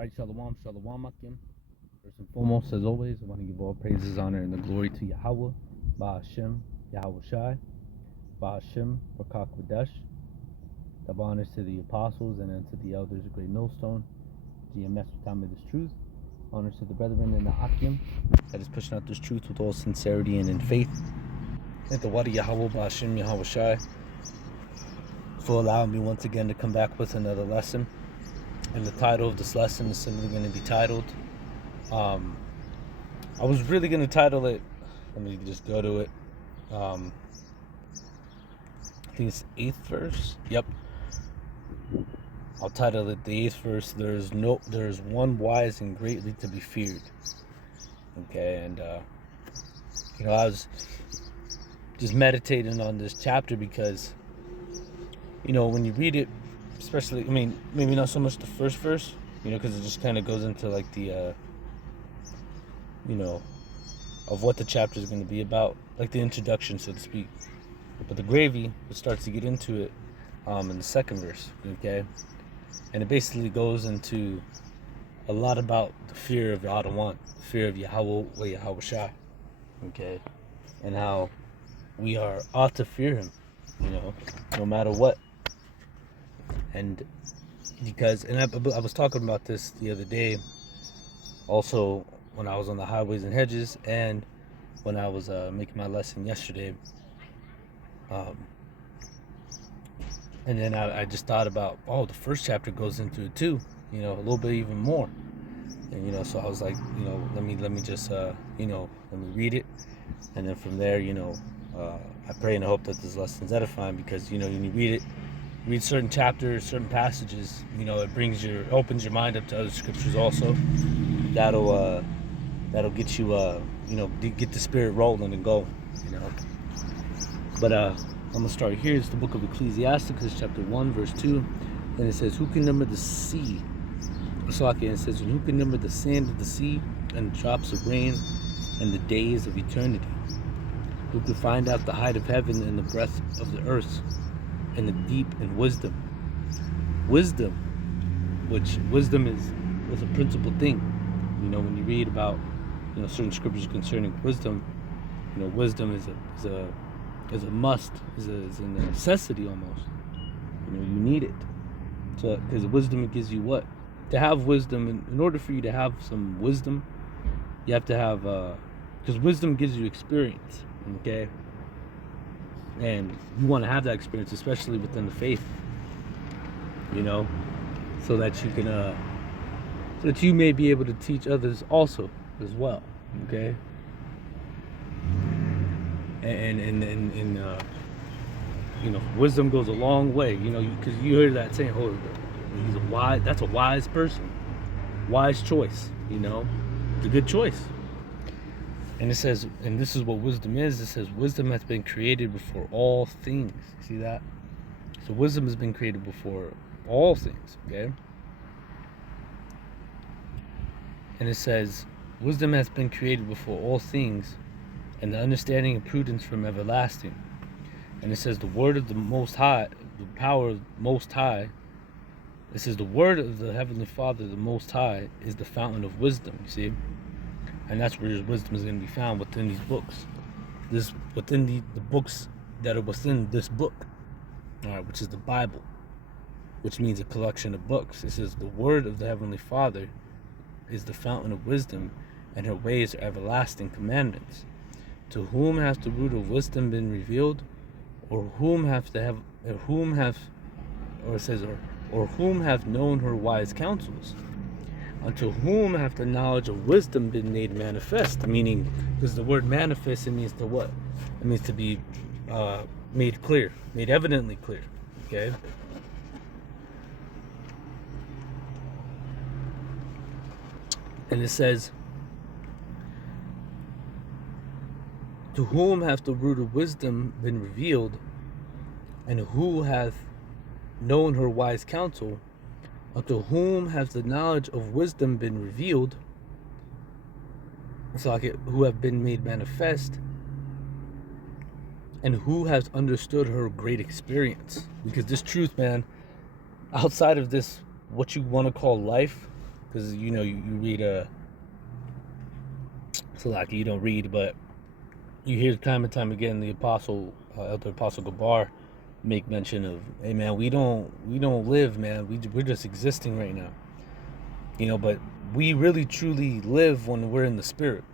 Right, Shalom, Shalom, Akim. First and foremost, as always, I want to give all praises, honor, and the glory to Yahawah, Bahashem, YAHAWASHI, Bahashem, Rakak Wadesh. Double honors to the apostles and then to the elders of Great Millstone, GMS with time of this truth. Honors to the brethren in the Akim that is pushing out this truth with all sincerity and in faith. Thank the Wadi Yahawah, Bahashem, YAHAWASHI, for allowing me once again to come back with another lesson. And the title of this lesson is simply going to be titled, I was really going to title it, let me just go to it, I think it's 8th verse, yep, I'll title it the 8th verse, there's one wise and greatly to be feared. Okay, and I was just meditating on this chapter because, when you read it, especially, maybe not so much the first verse, because it just kind of goes into like the, of what the chapter is going to be about, like the introduction, so to speak. But the gravy, it starts to get into it in the second verse, okay? And it basically goes into a lot about the fear of YAHAWAH, the fear of YAHAWAH, YAHAWASHI, okay? And how we ought to fear him, no matter what. And because, I was talking about this the other day, also when I was on the highways and hedges, and when I was making my lesson yesterday. And then I just thought about, the first chapter goes into it too, a little bit even more. And so I was like, let me just let me read it, and then from there, I pray and I hope that this lesson is edifying, because when you read certain chapters, certain passages, it opens your mind up to other scriptures also. That'll get you, get the spirit rolling and going, But I'm gonna start here. It's the book of Ecclesiasticus, chapter 1, verse 2, and it says, "Who can number the sea?" And it says, "Who can number the sand of the sea and the drops of rain and the days of eternity? Who can find out the height of heaven and the breadth of the earth, and the deep in wisdom?" Wisdom, which wisdom is a principal thing. When you read about certain scriptures concerning wisdom, wisdom is a must, is a necessity almost. You need it. So because wisdom, it gives you what? To have wisdom, in order for you to have some wisdom, you have to have because wisdom gives you experience, okay? And you want to have that experience, especially within the faith, so that you can, so that you may be able to teach others also as well, okay? And wisdom goes a long way, because you hear that saying, that's a wise person, wise choice, it's a good choice. And it says, and this is what wisdom is, it says, wisdom has been created before all things. See that? So wisdom has been created before all things, okay? And it says, wisdom has been created before all things, and the understanding of prudence from everlasting. And it says, the word of the Most High, the power of the Most High, it says, the word of the Heavenly Father, the Most High, is the fountain of wisdom, you see? And that's where wisdom is going to be found, within these books. Within the books that are within this book, all right, which is the Bible, which means a collection of books. It says, the word of the Heavenly Father is the fountain of wisdom, and her ways are everlasting commandments. To whom has the root of wisdom been revealed, or whom have known her wise counsels? Unto whom have the knowledge of wisdom been made manifest? Meaning, because the word manifest, it means to what? It means to be made clear, made evidently clear, okay? And it says, to whom hath the root of wisdom been revealed, and who hath known her wise counsel? Unto whom hath the knowledge of wisdom been revealed, who have been made manifest, and who has understood her great experience? Because this truth, man, outside of this, what you want to call life, because you know you read so like you don't read, but you hear time and time again the apostle, Elder Apostle Gabar, make mention of, hey man, we don't live, man. We're just existing right now, you know. But we really truly live when we're in the spirit.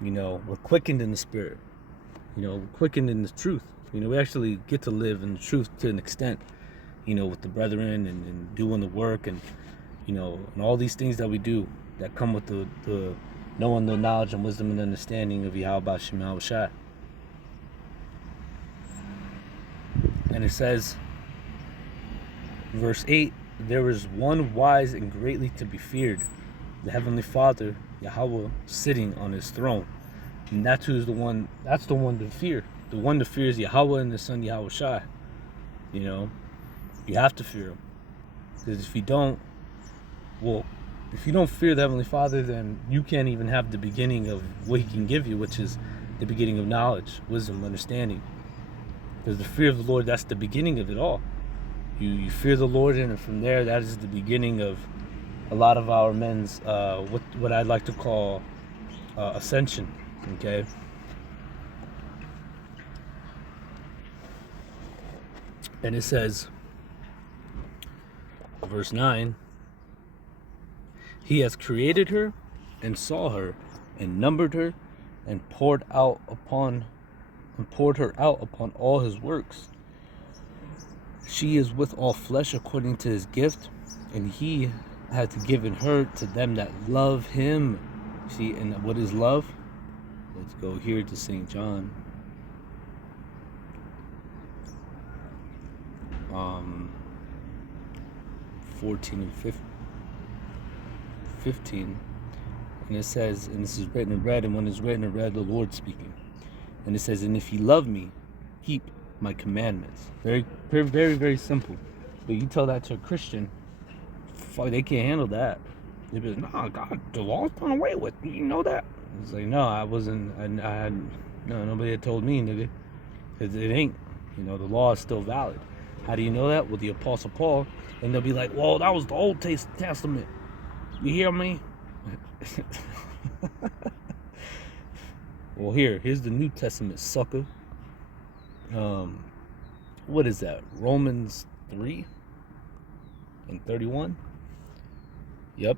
You know, we're quickened in the spirit. You know, we're quickened in the truth. You know, we actually get to live in the truth to an extent. You know, with the brethren and doing the work, and you know, and all these things that we do that come with the knowing the knowledge and wisdom and understanding of YAHAWASHI, YAHAWASHI. And it says, verse 8, there is one wise and greatly to be feared, the Heavenly Father, Yahweh, sitting on his throne. And that's the one to fear. The one to fear is Yahweh and the Son YAHAWASHI. You know, you have to fear him. Because if you don't fear the Heavenly Father, then you can't even have the beginning of what he can give you, which is the beginning of knowledge, wisdom, understanding. Because the fear of the Lord, that's the beginning of it all. You fear the Lord, and from there, that is the beginning of a lot of our men's, what I'd like to call ascension, okay? And it says, verse 9, he has created her and saw her and numbered her and poured her out upon all his works. She is with all flesh according to his gift, and he hath given her to them that love him. See, and what is love? Let's go here to St. John. 14 and 15. And it says, and this is written in red, and when it's written in red, the Lord speaking. And it says, and if ye love me, keep my commandments. Very, very, very, very simple. But you tell that to a Christian, fuck, they can't handle that. They be like, no, God, the law's done away with. You know that? It's like, no, I wasn't. Nobody had told me, nigga. It ain't. You know, the law is still valid. How do you know that? With the Apostle Paul. And they'll be like, well, that was the Old Testament. You hear me? Well, here's the New Testament, sucker. What is that? Romans 3 and 31? Yep.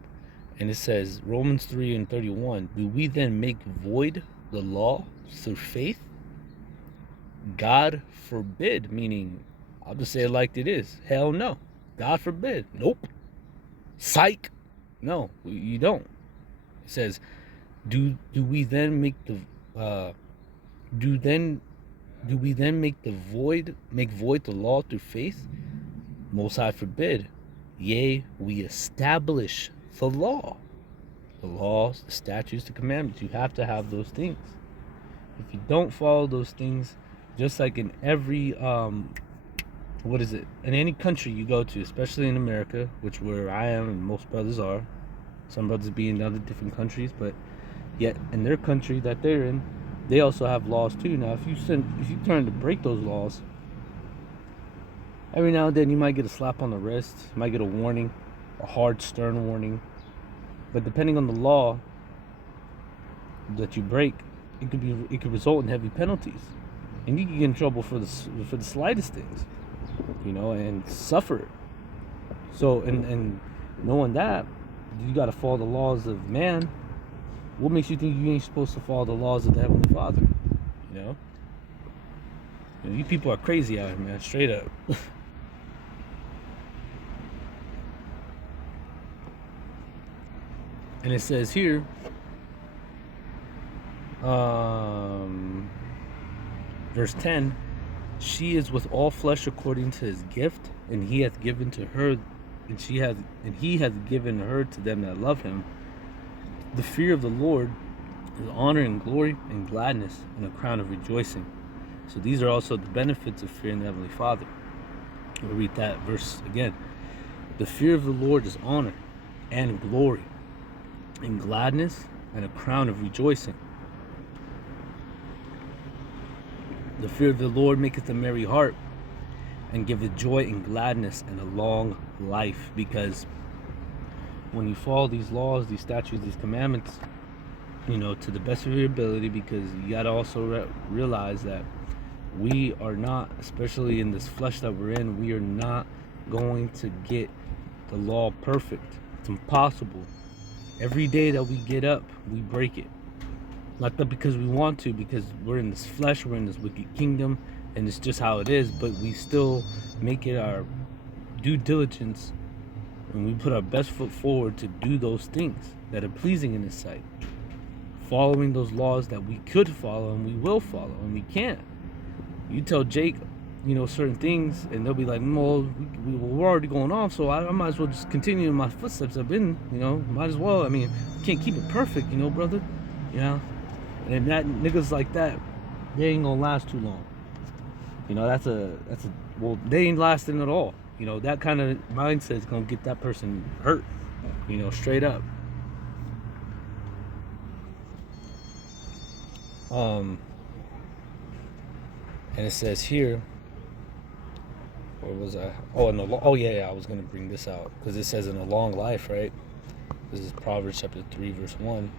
And it says, Romans 3 and 31, do we then make void the law through faith? God forbid, meaning, I'll just say it like it is. Hell no. God forbid. Nope. Psych. No, you don't. It says, do we then make the make void the law through faith? Most High forbid. Yea, we establish the law. The laws, the statutes, the commandments. You have to have those things. If you don't follow those things, just like in every in any country you go to, especially in America, which where I am and most brothers are, some brothers be in other different countries, but yet in their country that they're in, they also have laws too. Now, if you turn to break those laws, every now and then you might get a slap on the wrist, you might get a warning, a hard, stern warning. But depending on the law that you break, it could result in heavy penalties, and you can get in trouble for the slightest things, you know, and suffer. So, and knowing that, you got to follow the laws of man. What makes you think you ain't supposed to follow the laws of the Heavenly Father? You know, you people are crazy out here, man. Straight up. And it says here, verse 10, she is with all flesh according to his gift, and he hath given to her, and he hath given her to them that love him. The fear of the Lord is honor and glory and gladness and a crown of rejoicing. So these are also the benefits of fearing the Heavenly Father. We'll read that verse again. The fear of the Lord is honor and glory and gladness and a crown of rejoicing. The fear of the Lord maketh a merry heart and giveth joy and gladness and a long life. Because when you follow these laws, these statutes, these commandments, you know, to the best of your ability, because you got to also realize that we are not, especially in this flesh that we're in, we are not going to get the law perfect. It's impossible. Every day that we get up, we break it. Not that because we want to, because we're in this flesh, we're in this wicked kingdom, and it's just how it is, but we still make it our due diligence, and we put our best foot forward to do those things that are pleasing in His sight. Following those laws that we could follow and we will follow, and we can't. You tell Jake, you know, certain things, and they'll be like, well, we're already going off, so I might as well just continue in my footsteps I've been, you know, might as well. I mean, can't keep it perfect, you know, brother, you know. And that niggas like that, they ain't gonna last too long. You know, well, they ain't lasting at all. You know, that kind of mindset is gonna get that person hurt, you know, straight up. And it says here, where was I? Oh yeah, I was gonna bring this out because it says in a long life, right? This is Proverbs chapter 3, verse 1,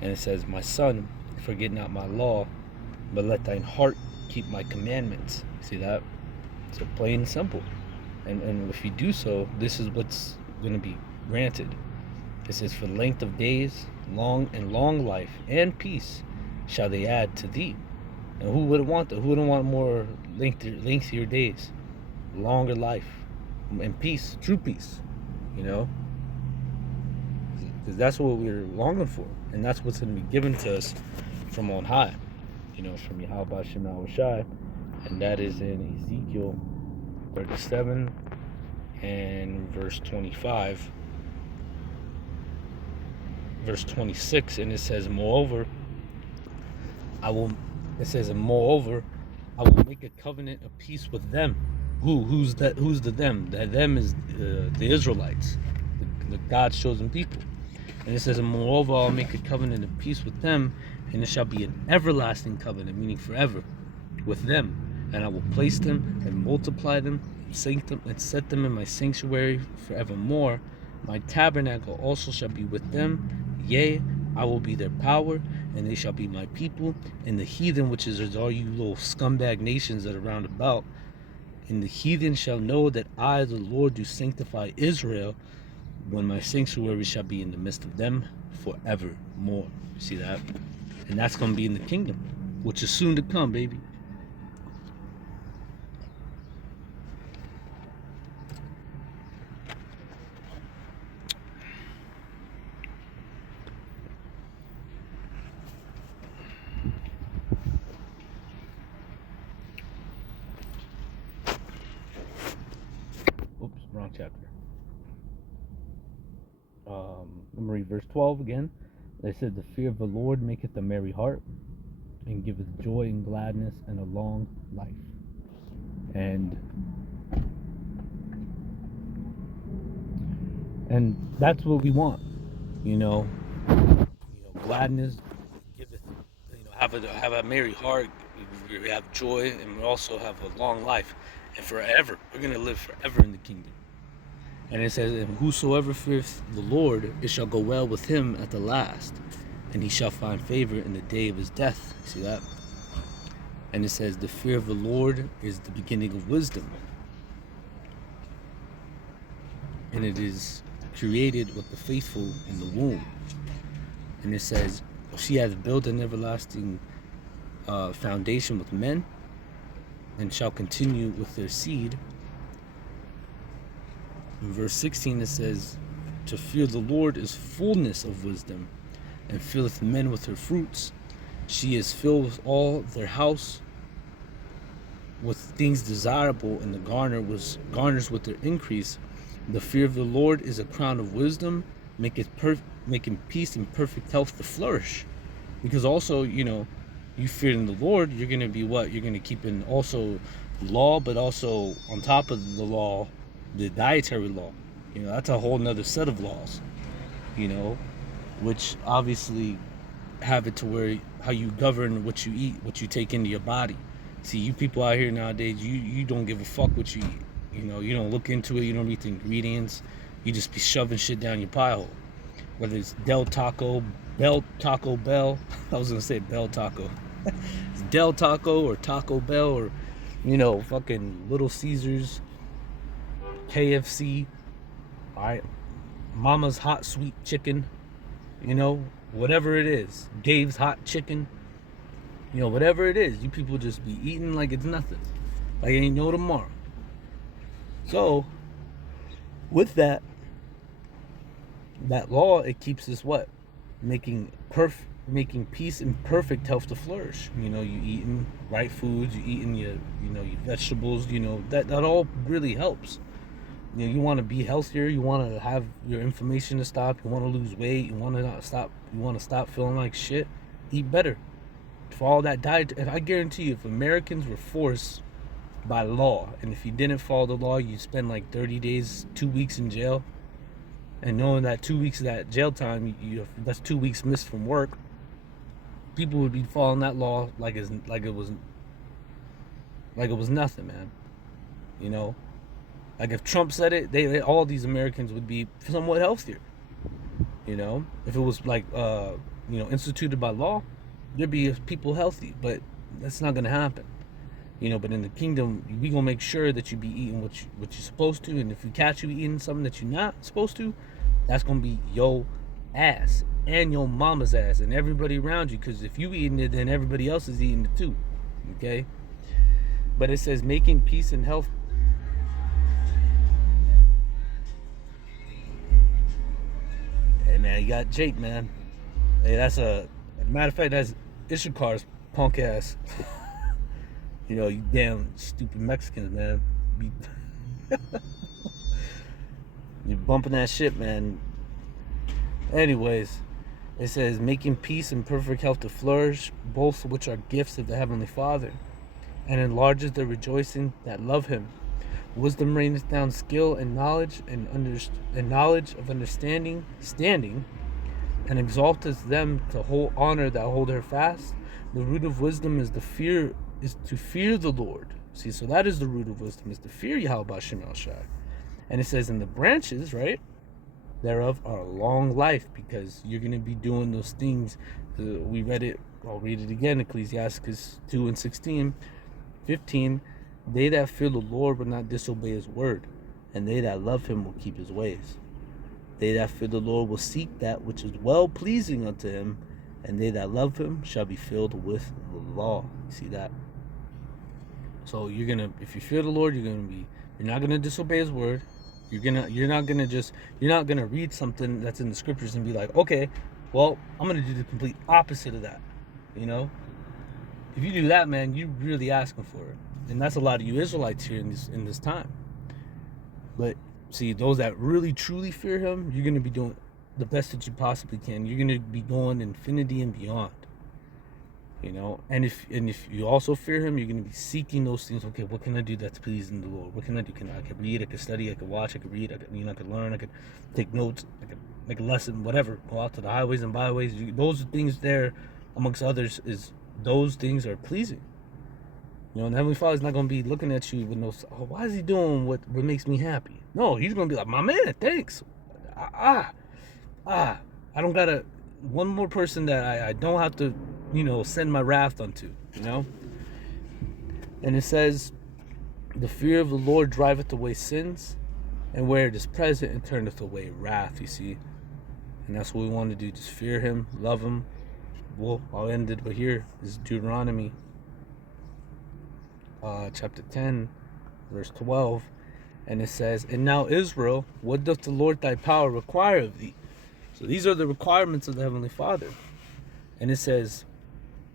and it says, "My son, forget not my law, but let thine heart keep my commandments." See that? So plain and simple. And if you do so, this is what's going to be granted. It says, "For length of days, long life, and peace shall they add to thee." And who wouldn't want that? Who wouldn't want more lengthier days, longer life, and peace, true peace, you know? Because that's what we're longing for, and that's what's going to be given to us from on high, you know, from YAHAWASHI, and that is in Ezekiel 37 and verse 25, verse 26, and it says, "Moreover, and moreover, I will make a covenant of peace with them." Who's that? Who's the them? That them is the Israelites, the God's chosen people. And it says, "And moreover, I'll make a covenant of peace with them, and it shall be an everlasting covenant," meaning forever, "with them. And I will place them and multiply them, and set them in my sanctuary forevermore. My tabernacle also shall be with them. Yea, I will be their power, and they shall be my people. And the heathen, which is all you little scumbag nations that are round about, and the heathen shall know that I, the Lord, do sanctify Israel, when my sanctuary shall be in the midst of them forevermore." See that? And that's going to be in the kingdom, which is soon to come, baby. Oops, wrong chapter. I'm going to read verse 12 again. They said, "The fear of the Lord maketh a merry heart, and giveth joy and gladness and a long life." And that's what we want, you know. Gladness giveth, you know, have a merry heart. We have joy, and we also have a long life, and forever. We're gonna live forever in the kingdom. And it says, "And whosoever feareth the Lord, it shall go well with him at the last, and he shall find favor in the day of his death." See that? And it says, "The fear of the Lord is the beginning of wisdom, and it is created with the faithful in the womb." And it says, "She hath built an everlasting foundation with men, and shall continue with their seed." In verse 16 it says, "To fear the Lord is fullness of wisdom, and filleth men with her fruits. She is filled with all their house with things desirable, and the garners with their increase. The fear of the Lord is a crown of wisdom, making peace and perfect health to flourish." Because also, you know, you fearing the Lord, you're going to be what? You're going to keep in also law, but also on top of the law, the dietary law. You know, that's a whole nother set of laws, you know, which obviously have it to where how you govern what you eat, what you take into your body. See, you people out here nowadays, you don't give a fuck what you eat. You know, you don't look into it, you don't read the ingredients, You just be shoving shit down your pie hole. Whether it's Taco Bell. I was gonna say Bell Taco. It's Del Taco or Taco Bell or, fucking Little Caesars, KFC, alright, Mama's Hot Sweet Chicken, whatever it is, Dave's Hot Chicken, whatever it is, you people just be eating like it's nothing, like ain't no tomorrow. So, with that law, it keeps us what? Making peace and perfect health to flourish. You eating right foods, you eating your vegetables, that all really helps. You want to be healthier, you want to have your inflammation to stop, you want to lose weight, you want to stop feeling like shit, eat better. For all that diet, and I guarantee you, if Americans were forced by law, and if you didn't follow the law, you'd spend like 30 days, 2 weeks in jail, and knowing that 2 weeks of that jail time, that's 2 weeks missed from work, people would be following that law like it was nothing, man. Like if Trump said it, all these Americans would be somewhat healthier. If it was like instituted by law, there'd be people healthy, but that's not gonna happen. But in the kingdom, we gonna make sure that you be eating what you're supposed to, and if we catch you eating something that you're not supposed to, that's gonna be your ass and your mama's ass and everybody around you. Because if you eating it, then everybody else is eating it too. Okay. But it says making peace and health. Hey man, you got Jake, man. Hey, that's matter of fact, that's Ishakar's punk ass. You damn stupid Mexicans, man. You're bumping that shit, man. Anyways, it says making peace and perfect health to flourish, both of which are gifts of the Heavenly Father, and enlarges the rejoicing that love Him. Wisdom raineth down skill and knowledge and knowledge of understanding, and exalteth them to whole honor that hold her fast. The root of wisdom is to fear the Lord. See, so that is the root of wisdom, is to fear YAHAWASHI. And it says in the branches, right, thereof are a long life, because you're going to be doing those things. We read it, I'll read it again, Ecclesiastes 2 and 16, 15. They that fear the Lord will not disobey His word, and they that love Him will keep His ways. They that fear the Lord will seek that which is well pleasing unto Him, and they that love Him shall be filled with the law. See that? So if you fear the Lord, you're not gonna disobey His word. You're not gonna read something that's in the scriptures and be like, okay, well, I'm gonna do the complete opposite of that. If you do that, man, you're really asking for it, and that's a lot of you Israelites here in this time. But see, those that really truly fear Him, you're gonna be doing the best that you possibly can. You're gonna be going infinity and beyond. And if you also fear Him, you're gonna be seeking those things. Okay, what can I do that's pleasing the Lord? What can I do? I could read, I could study, I could watch, I could read, I could learn, I could take notes, I could make a lesson, whatever. Go out to the highways and byways. Those things there, amongst others, those things are pleasing. And the Heavenly Father's not gonna be looking at you with no, why is He doing what makes me happy? No, He's gonna be like, my man, thanks. I don't gotta, one more person that I don't have to, send my wrath unto, And it says, the fear of the Lord driveth away sins, and where it is present, it turneth away wrath, you see. And that's what we want to do, just fear Him, love Him. Well, I'll end it but here. This is Deuteronomy chapter 10, verse 12. And it says, and now Israel, what doth the Lord thy power require of thee? So these are the requirements of the Heavenly Father. And it says,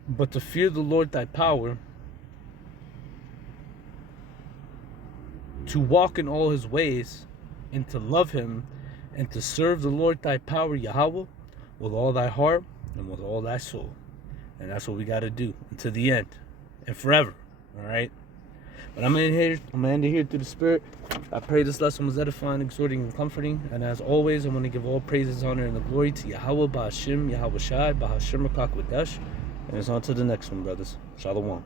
but to fear the Lord thy power, to walk in all His ways, and to love Him, and to serve the Lord thy power, Yahweh, with all thy heart and with all thy soul. And that's what we got to do until the end and forever. All right. But I'm gonna end it here through the Spirit. I pray this lesson was edifying, exhorting, and comforting. And as always, I want to give all praises, honor, and the glory to Yahawah, Ba'ashim, Yahawashai, Ba'ashim, Rakak, Wadesh. And it's on to the next one, brothers. Shalom.